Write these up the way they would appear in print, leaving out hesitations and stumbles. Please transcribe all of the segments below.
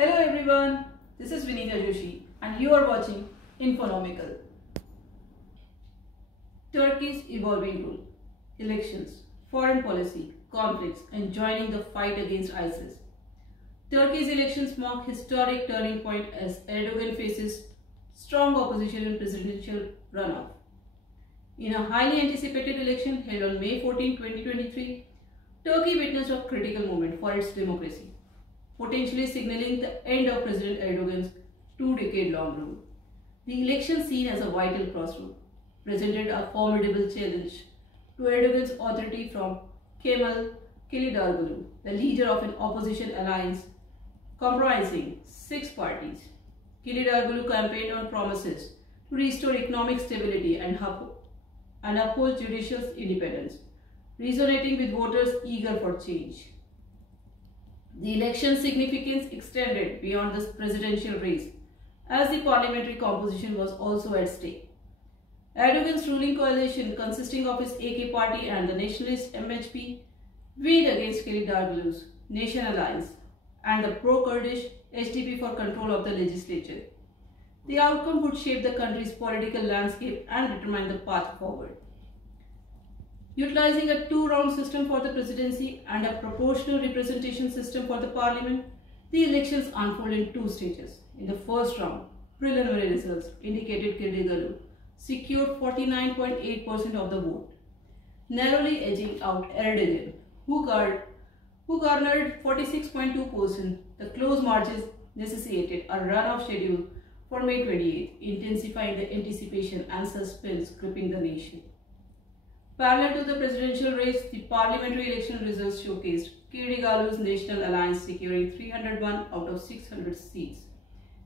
Hello everyone, this is Joshi and you are watching Infonomical. Turkey's evolving role, elections, foreign policy, conflicts and joining the fight against ISIS. Turkey's elections mark historic turning point as Erdogan faces strong opposition in presidential runoff. In a highly anticipated election held on May 14, 2023, Turkey witnessed a critical moment for its democracy, potentially signaling the end of President Erdogan's two-decade-long rule. The election, seen as a vital crossroad, presented a formidable challenge to Erdogan's authority from Kemal Kilicdaroglu, the leader of an opposition alliance comprising 6 parties. Kilicdaroglu campaigned on promises to restore economic stability and uphold judicial independence, resonating with voters eager for change. The election's significance extended beyond the presidential race, as the parliamentary composition was also at stake. Erdogan's ruling coalition, consisting of his AK party and the nationalist MHP, vied against Kilicdaroglu's Nation Alliance and the pro-Kurdish HDP for control of the legislature. The outcome would shape the country's political landscape and determine the path forward. Utilizing a two-round system for the presidency and a proportional representation system for the parliament, the elections unfolded in 2 stages. In the first round, preliminary results indicated Kilicdaroglu secured 49.8% of the vote, narrowly edging out Erdogan, who garnered 46.2%. The close margins necessitated a runoff schedule for May 28, intensifying the anticipation and suspense gripping the nation. Parallel to the presidential race, the parliamentary election results showcased Kilicdaroglu's National Alliance securing 301 out of 600 seats,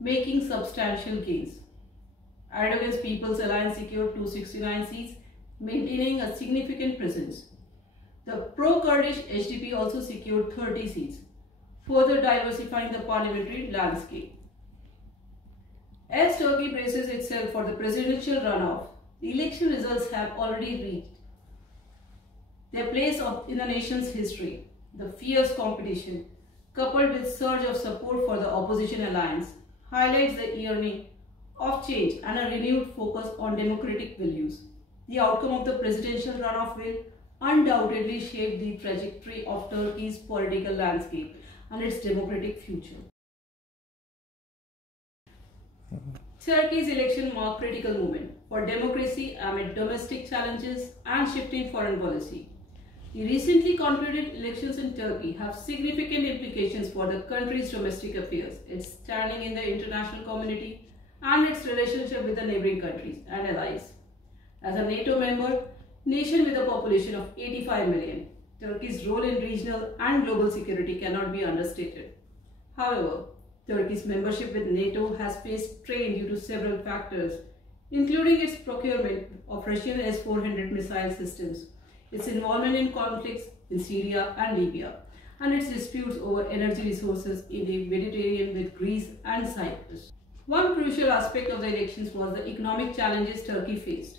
making substantial gains. Erdogan's People's Alliance secured 269 seats, maintaining a significant presence. The pro-Kurdish HDP also secured 30 seats, further diversifying the parliamentary landscape. As Turkey braces itself for the presidential runoff, the election results have already reached their place in the nation's history. The fierce competition, coupled with surge of support for the opposition alliance, highlights the yearning of change and a renewed focus on democratic values. The outcome of the presidential runoff will undoubtedly shape the trajectory of Turkey's political landscape and its democratic future. Turkey's election marked a critical moment for democracy amid domestic challenges and shifting foreign policy. The recently concluded elections in Turkey have significant implications for the country's domestic affairs, its standing in the international community, and its relationship with the neighboring countries and allies. As a NATO member, nation with a population of 85 million, Turkey's role in regional and global security cannot be understated. However, Turkey's membership with NATO has faced strain due to several factors, including its procurement of Russian S-400 missile systems, its involvement in conflicts in Syria and Libya, and its disputes over energy resources in the Mediterranean with Greece and Cyprus. One crucial aspect of the elections was the economic challenges Turkey faced.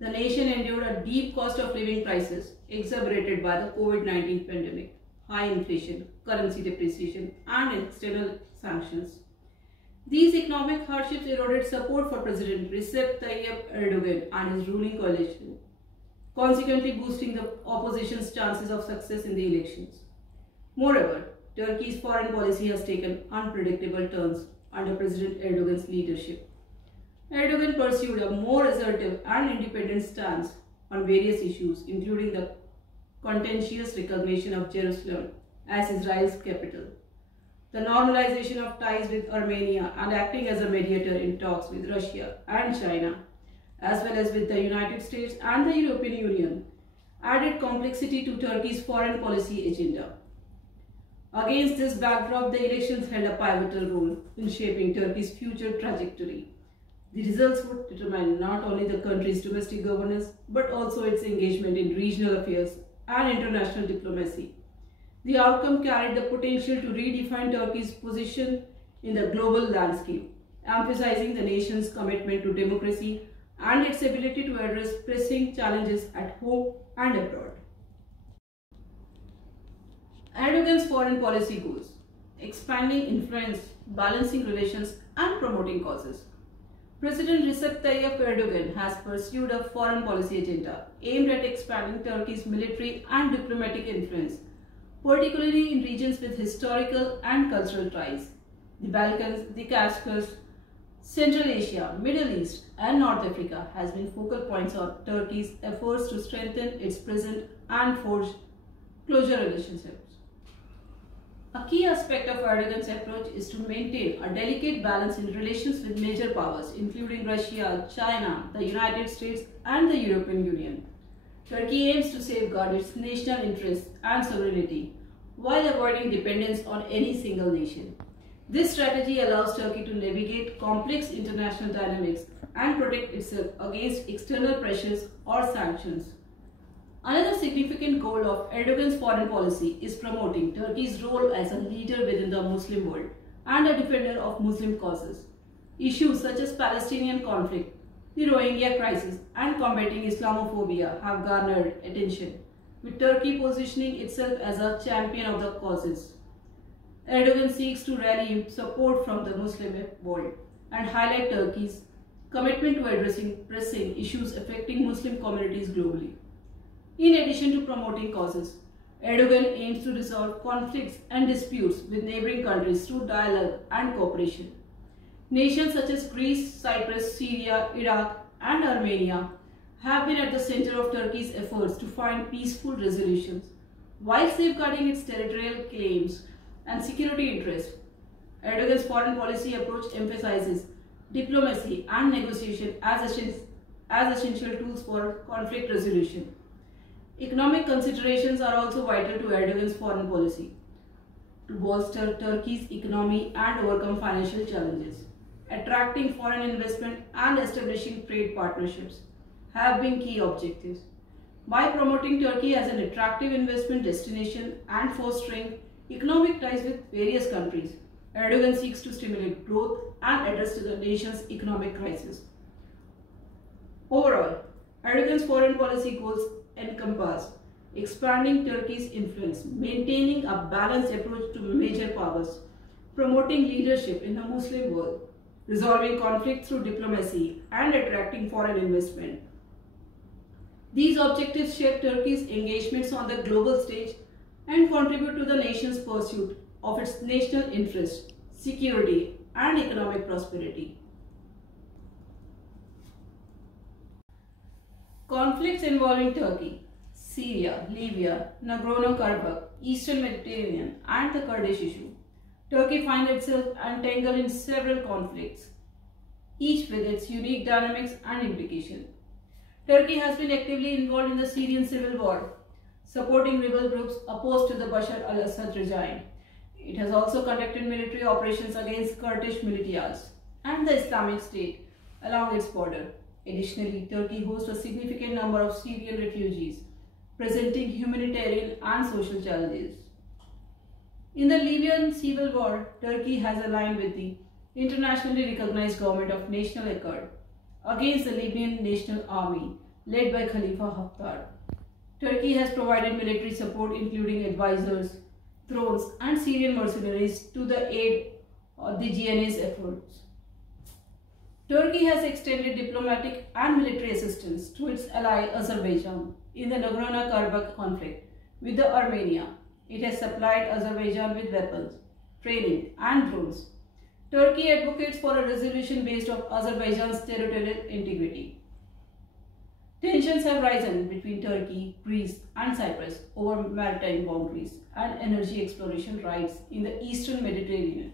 The nation endured a deep cost of living crisis exacerbated by the COVID-19 pandemic, high inflation, currency depreciation, and external sanctions. These economic hardships eroded support for President Recep Tayyip Erdogan and his ruling coalition, consequently boosting the opposition's chances of success in the elections. Moreover, Turkey's foreign policy has taken unpredictable turns under President Erdogan's leadership. Erdogan pursued a more assertive and independent stance on various issues, including the contentious recognition of Jerusalem as Israel's capital, the normalization of ties with Armenia, and acting as a mediator in talks with Russia and China, as well as with the United States and the European Union, added complexity to Turkey's foreign policy agenda. Against this backdrop, the elections held a pivotal role in shaping Turkey's future trajectory. The results would determine not only the country's domestic governance, but also its engagement in regional affairs and international diplomacy. The outcome carried the potential to redefine Turkey's position in the global landscape, emphasizing the nation's commitment to democracy and its ability to address pressing challenges at home and abroad. Erdogan's foreign policy goals. expanding influence, balancing relations, and promoting causes. President Recep Tayyip Erdogan has pursued a foreign policy agenda aimed at expanding Turkey's military and diplomatic influence, particularly in regions with historical and cultural ties. The Balkans, the Caucasus, Central Asia, Middle East, and North Africa has been focal points of Turkey's efforts to strengthen its presence and forge closer relationships. A key aspect of Erdogan's approach is to maintain a delicate balance in relations with major powers, including Russia, China, the United States, and the European Union. Turkey aims to safeguard its national interests and sovereignty while avoiding dependence on any single nation. This strategy allows Turkey to navigate complex international dynamics and protect itself against external pressures or sanctions. Another significant goal of Erdogan's foreign policy is promoting Turkey's role as a leader within the Muslim world and a defender of Muslim causes. Issues such as Palestinian conflict, the Rohingya crisis, and combating Islamophobia have garnered attention, with Turkey positioning itself as a champion of the causes. Erdogan seeks to rally support from the Muslim world and highlight Turkey's commitment to addressing pressing issues affecting Muslim communities globally. In addition to promoting causes, Erdogan aims to resolve conflicts and disputes with neighboring countries through dialogue and cooperation. Nations such as Greece, Cyprus, Syria, Iraq, and Armenia have been at the center of Turkey's efforts to find peaceful resolutions while safeguarding its territorial claims and security interests. Erdogan's foreign policy approach emphasizes diplomacy and negotiation as essential tools for conflict resolution. Economic considerations are also vital to Erdogan's foreign policy to bolster Turkey's economy and overcome financial challenges. Attracting foreign investment and establishing trade partnerships have been key objectives. By promoting Turkey as an attractive investment destination and fostering economic ties with various countries, Erdogan seeks to stimulate growth and address the nation's economic crisis. Overall, Erdogan's foreign policy goals encompass expanding Turkey's influence, maintaining a balanced approach to major powers, promoting leadership in the Muslim world, resolving conflict through diplomacy, and attracting foreign investment. These objectives shape Turkey's engagements on the global stage and contribute to the nation's pursuit of its national interest, security, and economic prosperity. Conflicts involving Turkey, Syria, Libya, Nagorno-Karabakh, Eastern Mediterranean, and the Kurdish issue. Turkey finds itself entangled in several conflicts, each with its unique dynamics and implications. Turkey has been actively involved in the Syrian civil war, supporting rebel groups opposed to the Bashar al-Assad regime. It has also conducted military operations against Kurdish militias and the Islamic State along its border. Additionally, Turkey hosts a significant number of Syrian refugees, presenting humanitarian and social challenges. In the Libyan civil war, Turkey has aligned with the internationally recognized government of National Accord against the Libyan National Army led by Khalifa Haftar. Turkey has provided military support including advisors, drones, and Syrian mercenaries to the aid of the GNA's efforts. Turkey has extended diplomatic and military assistance to its ally Azerbaijan in the Nagorno-Karabakh conflict with the Armenia. It has supplied Azerbaijan with weapons, training, and drones. Turkey advocates for a resolution based on Azerbaijan's territorial integrity. Tensions have risen between Turkey, Greece, and Cyprus over maritime boundaries and energy exploration rights in the Eastern Mediterranean.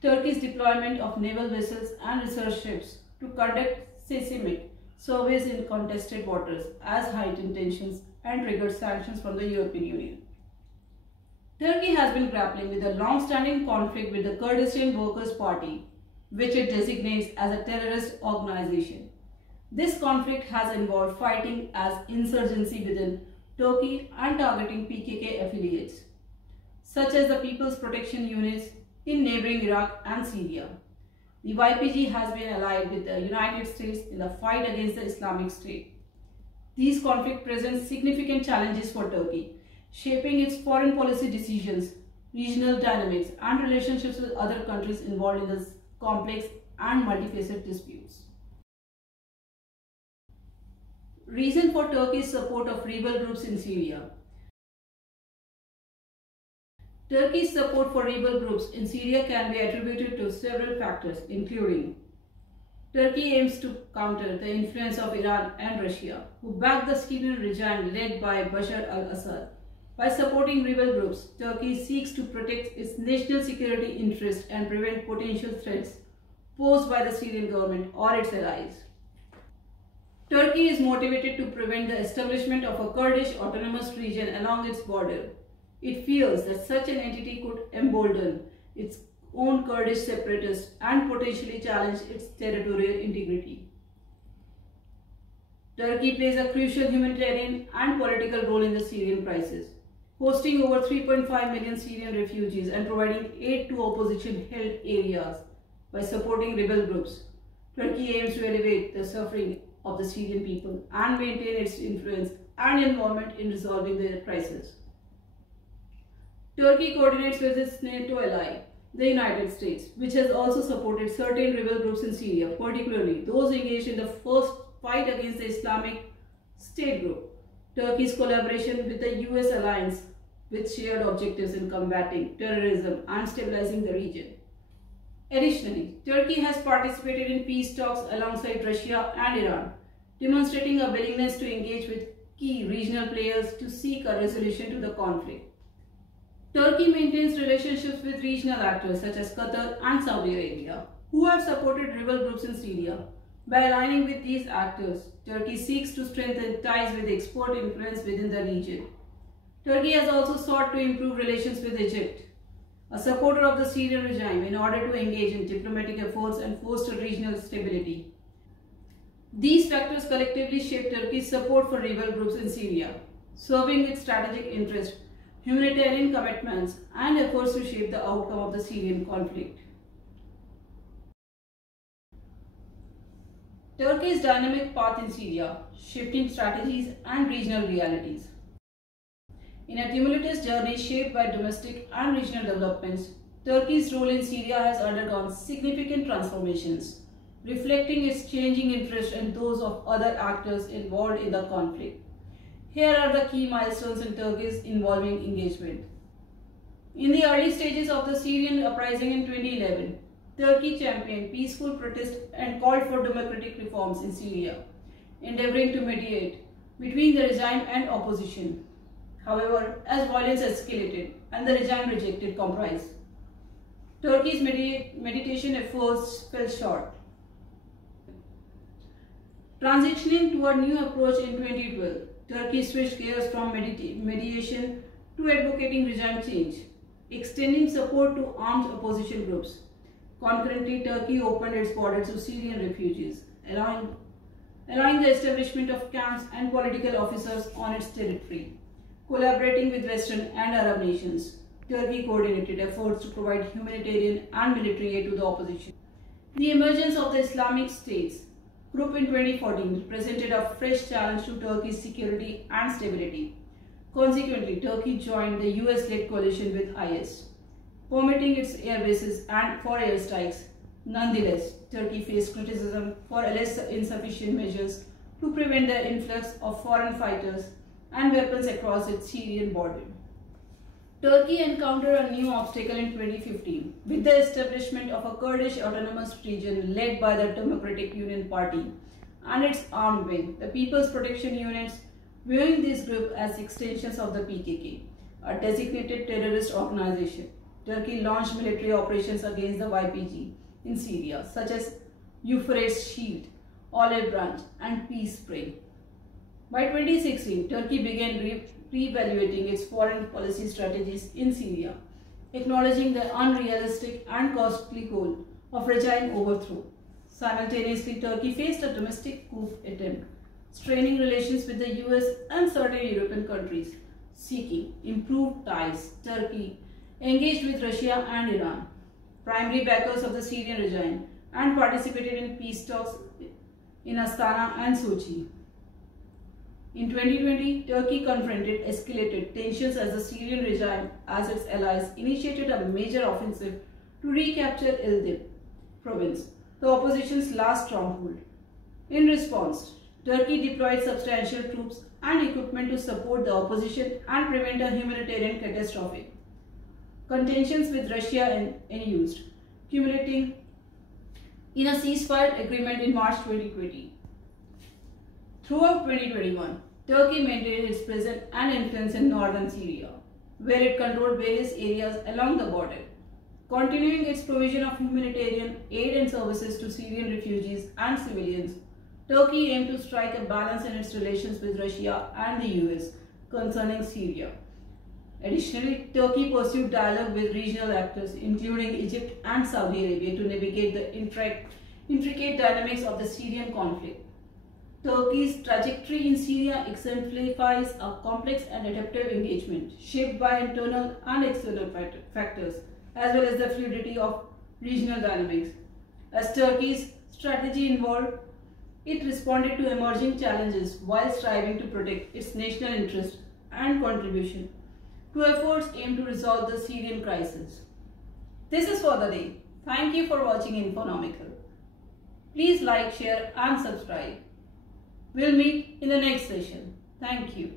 Turkey's deployment of naval vessels and research ships to conduct seismic surveys in contested waters has heightened tensions and triggered sanctions from the European Union. Turkey has been grappling with a long-standing conflict with the Kurdistan Workers' Party, which it designates as a terrorist organization. This conflict has involved fighting as insurgency within Turkey and targeting PKK affiliates, such as the People's Protection Units in neighboring Iraq and Syria. The YPG has been allied with the United States in the fight against the Islamic State. These conflicts present significant challenges for Turkey, shaping its foreign policy decisions regional dynamics, and relationships with other countries involved in this complex and multifaceted disputes. Reason for Turkey's support of rebel groups in Syria. Turkey's support for rebel groups in Syria can be attributed to several factors, including Turkey aims to counter the influence of Iran and Russia, who back the Syrian regime led by Bashar al-Assad. By supporting rebel groups, Turkey seeks to protect its national security interests and prevent potential threats posed by the Syrian government or its allies. Turkey is motivated to prevent the establishment of a Kurdish autonomous region along its border. It fears that such an entity could embolden its own Kurdish separatists and potentially challenge its territorial integrity. Turkey plays a crucial humanitarian and political role in the Syrian crisis, hosting over 3.5 million Syrian refugees and providing aid to opposition-held areas. By supporting rebel groups, Turkey aims to alleviate the suffering of the Syrian people and maintain its influence and involvement in resolving the crisis. Turkey coordinates with its NATO ally, the United States, which has also supported certain rebel groups in Syria, particularly those engaged in the first fight against the Islamic State group. Turkey's collaboration with the US alliance with shared objectives in combating terrorism and stabilizing the region. Additionally, Turkey has participated in peace talks alongside Russia and Iran, demonstrating a willingness to engage with key regional players to seek a resolution to the conflict. Turkey maintains relationships with regional actors such as Qatar and Saudi Arabia, who have supported rebel groups in Syria. By aligning with these actors, Turkey seeks to strengthen ties with export influence within the region. Turkey has also sought to improve relations with Egypt, a supporter of the Syrian regime, in order to engage in diplomatic efforts and foster regional stability. These factors collectively shape Turkey's support for rebel groups in Syria, serving its strategic interests, humanitarian commitments, and efforts to shape the outcome of the Syrian conflict. Turkey's dynamic path in Syria, shifting strategies and regional realities. In a tumultuous journey shaped by domestic and regional developments, Turkey's role in Syria has undergone significant transformations, reflecting its changing interests and those of other actors involved in the conflict. Here are the key milestones in Turkey's involving engagement. In the early stages of the Syrian uprising in 2011, Turkey championed peaceful protest and called for democratic reforms in Syria, endeavoring to mediate between the regime and opposition. However, as violence escalated and the regime rejected compromise, Turkey's mediation efforts fell short. Transitioning to a new approach in 2012, Turkey switched gears from mediation to advocating regime change, extending support to armed opposition groups. Concurrently, Turkey opened its borders to Syrian refugees, allowing the establishment of camps and political officers on its territory. Collaborating with Western and Arab nations, Turkey coordinated efforts to provide humanitarian and military aid to the opposition. The emergence of the Islamic States group in 2014 represented a fresh challenge to Turkey's security and stability. Consequently, Turkey joined the US-led coalition with IS, permitting its air bases and for airstrikes. Nonetheless, Turkey faced criticism for insufficient measures to prevent the influx of foreign fighters and weapons across its Syrian border. Turkey encountered a new obstacle in 2015 with the establishment of a Kurdish autonomous region led by the Democratic Union Party and its armed wing, the People's Protection Units, viewing this group as extensions of the PKK, a designated terrorist organization. Turkey launched military operations against the YPG in Syria, such as Euphrates Shield, Olive Branch, and Peace Spring. By 2016, Turkey began re-evaluating its foreign policy strategies in Syria, acknowledging the unrealistic and costly goal of regime overthrow. Simultaneously, Turkey faced a domestic coup attempt, straining relations with the US and certain European countries. Seeking improved ties, Turkey engaged with Russia and Iran, primary backers of the Syrian regime, and participated in peace talks in Astana and Sochi. In 2020, Turkey confronted escalated tensions as the Syrian regime, as its allies, initiated a major offensive to recapture Idlib province, the opposition's last stronghold. In response, Turkey deployed substantial troops and equipment to support the opposition and prevent a humanitarian catastrophe. Contentions with Russia ensued, culminating in a ceasefire agreement in March 2020. Throughout 2021, Turkey maintained its presence and influence in northern Syria, where it controlled various areas along the border, continuing its provision of humanitarian aid and services to Syrian refugees and civilians. Turkey aimed to strike a balance in its relations with Russia and the US concerning Syria. Additionally, Turkey pursued dialogue with regional actors, including Egypt and Saudi Arabia, to navigate the intricate dynamics of the Syrian conflict. Turkey's trajectory in Syria exemplifies a complex and adaptive engagement shaped by internal and external factors, as well as the fluidity of regional dynamics. As Turkey's strategy evolved, it responded to emerging challenges while striving to protect its national interest and contribution to efforts aimed to resolve the Syrian crisis. This is for the day. Thank you for watching Infonomical. Please like, share and subscribe. We'll meet in the next session. Thank you.